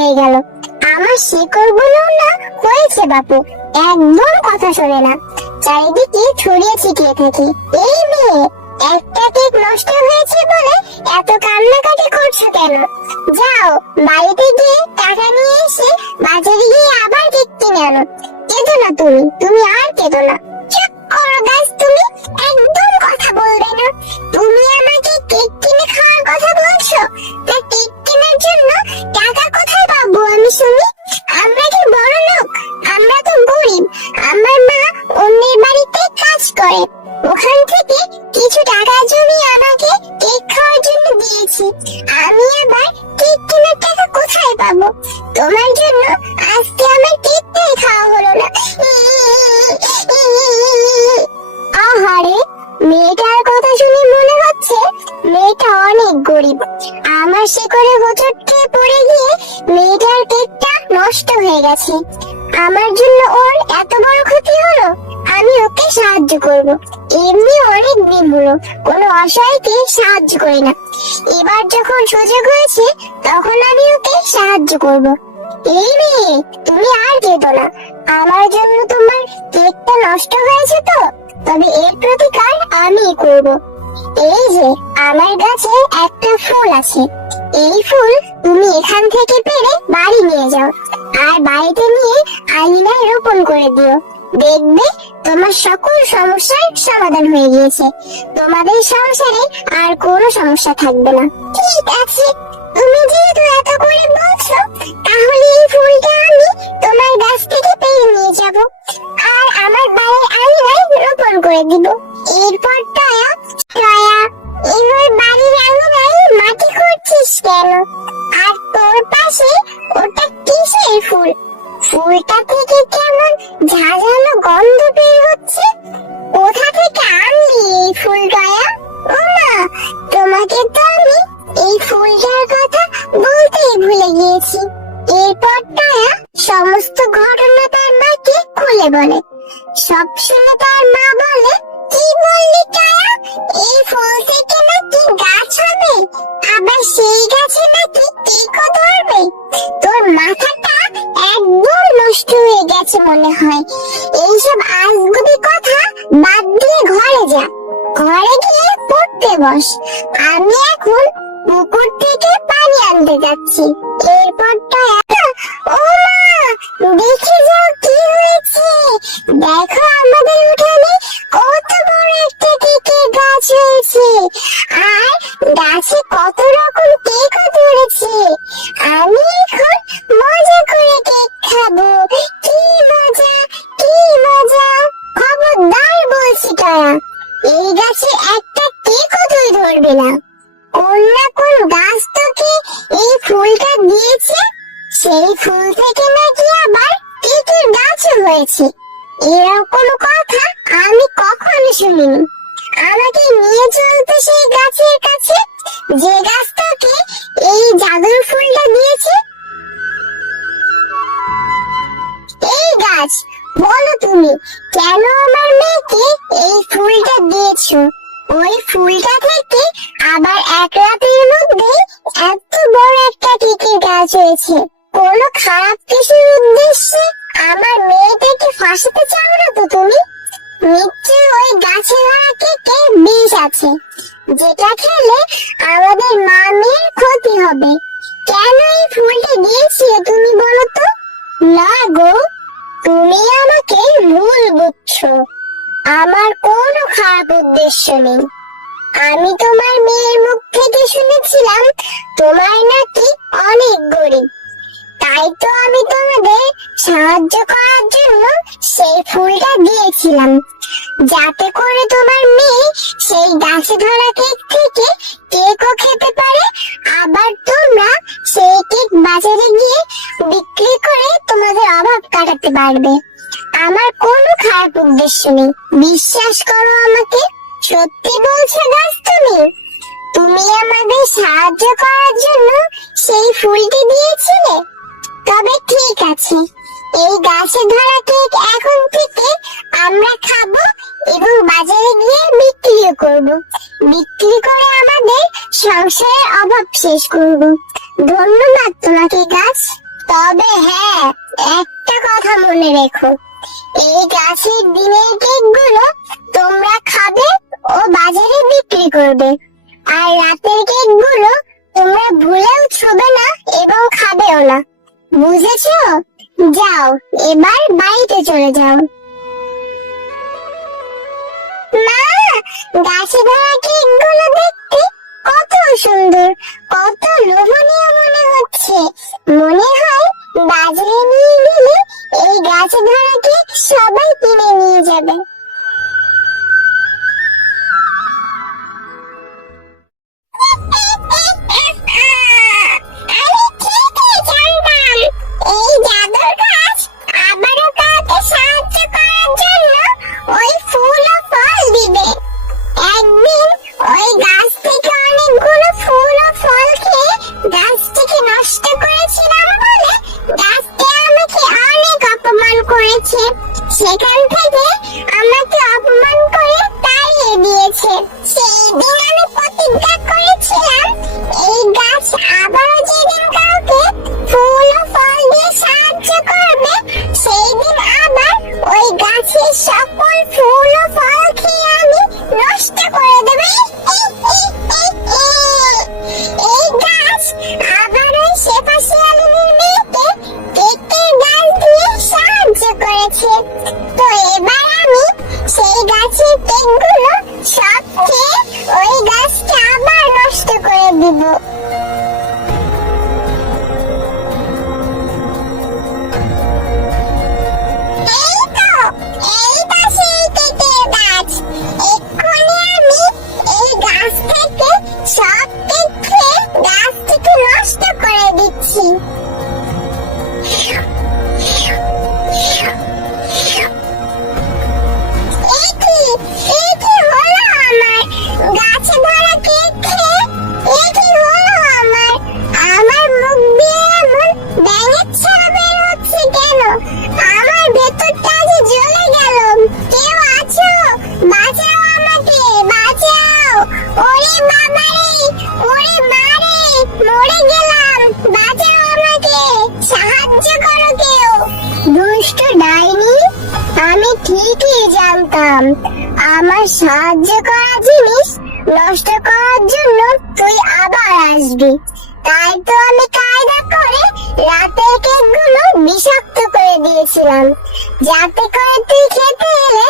হয়ে গেল। আমার শিকড়গুলো না হয়েছে বাপু, একদম কথা শোনে না, চারিদিকে ছড়িয়ে ছিটিয়ে থাকে। এই মেয়ে, একটা কেক নষ্ট হয়েছে বলে এত কান্নাকাটি করছো কেন? যাও বাড়িতে গিয়ে টাকা নিয়ে এসে বাজারে গিয়ে আবার কেক কিনে আনো। কেঁদো না তুমি, তুমি আর কেঁদো না। চুপ করো গাছ, তুমি একদম কথা বলবে না। তুমি আমাকে কেক কিনে খাওয়ার কথা বলছো, তা কেক কেনার জন্য টাকা কোথায় পাবো আমি শুনি? আমরা কি বড় লোক? আমরা তো গরিব। আমার মা অন্যের বাড়িতে কাজ করে, ওখান থেকে কিছু টাকা জমিয়ে আমাকে কেক খাওয়ার জন্য দিয়েছি। আমি আবার কেক কেনার টাকা কোথায় পাবো? তোমার জন্য আজকে আমার কেকটাই খাওয়া হলো না। আহারে, মেয়েটার কথা শুনে মনে হচ্ছে মেয়েটা অনেক গরিব। আমার শিকড়ে হোঁচট খেয়ে পড়ে গিয়ে মেয়েটার কেকটা নষ্ট হয়ে গেছে। আমার জন্য ওর এত বড় ক্ষতি হলো। আমি ওকে সাহায্য করব। এমনি অনেক দিন হলো কোনো অসহায়কে সাহায্য করি না। এবার যখন সুযোগ হয়েছে তখন আমি ওকে সাহায্য করব। এই মেয়ে, তুমি আর কেঁদো না। আমার জন্য তোমার কেকটা নষ্ট হয়েছে তো, তবে এর প্রতিকার আমি করব। এই যে আমার গাছে একটা ফুল আছে, এই ফুল তুমি এখান থেকে পেড়ে বাড়ি নিয়ে যাও, আর বাড়িতে নিয়ে আঙিনায় রোপণ করে দিও। দেখবে তোমার সকল সমস্যার সমাধান হয়ে গিয়েছে। তোমাদের সংসারে আর কোনো সমস্যা থাকবে না। ঠিক আছে, তুমি যেহেতু এত করে বলছো, তাহলে এই ফুলটা আমি তোমার গাছ থেকে পেড়ে নিয়ে যাব আর আমার বাড়ির আঙিনায় রোপণ করে দিব। এরপর টয়া, এবার বাড়ির আঙিনায় মাটি খুঁড়ছিস কেন? আর তোর পাশে ওটা কিসের ফুল? ফুলটা থেকে কেমন ঝাঁঝালো গন্ধ বের হচ্ছে। কোথা থেকে আনলি এই ফুল টয়া? ও মা, তোমাকে তো আমি এই ফুলটার কথা বলতেই ভুলে গিয়েছি। এরপর টয়া সমস্ত ঘটনা তার মাকে খুলে বলে। সব শুনে তার মা বলে, কি বললি টয়া? এই ফুল থেকে নাকি গাছ হবে, আবার সেই গাছে নাকি কেকও ধরবে? তোর মাথাটা একদম নষ্ট হয়ে গেছে মনে হয়। এইসব আজগুবি কথা বাদ দিয়ে ঘরে যা, ঘরে গিয়ে পড়তে বস। আমি এখন পুকুর থেকে পানি আনতে যাচ্ছি। এরপর টয়া, ও মা, দেখে যাও কি হয়েছে। দেখো আমাদের উঠানে কত বড় একটা কেকের গাছ হয়েছে, আর গাছে কত রকম কেকও ধরেছে। আমি এখন মজা করে কেক খাবো। কি মজা, কি মজা! খবরদার বলছি টয়া, এই গাছে একটা কেকও তুই ধরবে না। কোন না কোন গাছ তোকে এই ফুলটা দিয়েছে, সেই ফুল থেকে নাকি আবার কেকের গাছও হয়েছে। এরকম কথা আমি কখনো শুনিনি। আমাকে নিয়ে চলতে সেই গাছের কাছে, যে গাছ তোকে এই জাদুর ফুলটা দিয়েছে। এই গাছ, বলো তুমি কেন আমার মেয়েকে এই ফুলটা দিয়েছো? ওই ফুলটা থেকে আবার এক রাতের মধ্যে এত বড় একটা কেকের গাছ হয়েছে। কোনো খারাপ কিছুর উদ্দেশ্যে আমার মেয়েটাকে ফাঁসাতে চাও না তো তুমি? নিশ্চয়ই ওই গাছে ধরা কেকে বিষ আছে, যেটা খেলে আমাদের মা মেয়ের ক্ষতি হবে। কেন এই ফুলটা দিয়েছিলে তুমি বলো তো? না গো, তুমি আমাকে ভুল বুঝছো। আমার কোনো খারাপ উদ্দেশ্য নেই। আমি তোমার মেয়ের মুখ থেকে শুনেছিলাম তোমার নাকি অনেক গরিব, তাই তো আমি তোমাদের সাহায্য করার জন্য সেই ফুলটা দিয়েছিলাম, যাতে করে তোমার মেয়ে সেই গাছে ধরা কেক থেকে কেকও খেতে পারে, আবার তোমরা সেই কেক বাজারে গিয়ে বিক্রি করে তোমাদের অভাব কাটাতে পারবে। আমার কোনো খারাপ উদ্দেশ্য নেই, বিশ্বাস করো আমাকে। সত্যি বলছো গাছ তুমি? তুমি আমাদের সাহায্য করার জন্য সেই ফুলটি দিয়েছিলে? তবে ঠিক আছে, এই গাছে ধরা কেক এখন থেকে আমরা খাবো এবং বাজারে গিয়ে বিক্রিও করব। বিক্রি করে আমাদের সংসারের অভাব শেষ করব। ধন্যবাদ তোমাকে গাছ। তবে হ্যাঁ, একটা কথা মনে রেখো, এই গাছের দিনের কেকগুলো তোমরা খাবে ও বাজারে বিক্রি করবে, আর রাতের কেকগুলো তোমরা ভুলেও ছুবে না এবং খাবেও না। বুঝেছো? যাও, এবার বাড়িতে চলে যাও। মা, গাছে ধরা কেকগুলো দেখতে কত সুন্দর, কত লোভনীয় মনে হচ্ছে। মনে হয় বাজারে নিয়ে গেলে এই গাছে ধরা কেক সবাই কিনে নিয়ে যাবে। আমি ঠিকই জানতাম এই জাদুর গাছ আবারও কাউকে সাহায্য করার জন্য ওই ফুল ও ফল দিবে। একদিন ওই গাছ থেকে অনেকগুলো ফুল ও ফল খেয়ে গাছটিকে নষ্ট করেছিলাম বলে গাছটি আমাকে অনেক অপমান করেছে। সেখান থেকে আমাকে অপমান করে তাড়িয়ে দিয়েছে। সেই দিন আমি প্রতিজ্ঞা করেছিলাম এই গাছ আবারও যেদিন কাউকে ফুল ও ফল দিয়ে সাহায্য করবে সেই দিন আবার ওই গাছের সকল ফুল ও ফল খেয়ে আমি নষ্ট করে দেবে। এই গাছ আবার ওই শেফা শিয়ালিনীর মেয়েকে কেকের গাছ দিয়ে সাহায্য করেছে। তো এবার আমি সেই গাছের কেকগুলো সব খেয়ে ওই গাছকে আবার নষ্ট করে দিব। এই তো, এইটা সেই কেকের গাছ। এক্ষুনি আমি এই গাছ থেকে সব কেক খেয়ে গাছটিকে নষ্ট করে দিচ্ছি। এ কি হলো আমার? গাছে ধরা কেক খেয়ে এ কি হলো আমার? আমার মুখ দিয়ে এমন ব্যাঙের ছায়া বের হচ্ছে কেন? আমার ভেতরটা যে জ্বলে গেল। কেউ আছো? বাঁচাও আমাকে, বাঁচাও! ওরে বাবা রে, ওরে মা রে, মরে গেলাম! বাঁচাও আমাকে, সাহায্য করো কেউ! দুষ্ট ডাইনি, আমি ঠিকই জানতাম আমার সাহায্য করা জিনিস নষ্ট করার জন্য তুই আবার আসবি। তাই তো আমি কায়দা করে রাতের কেকগুলো বিষাক্ত করে দিয়েছিলাম, যাতে করে তুই খেতে এলে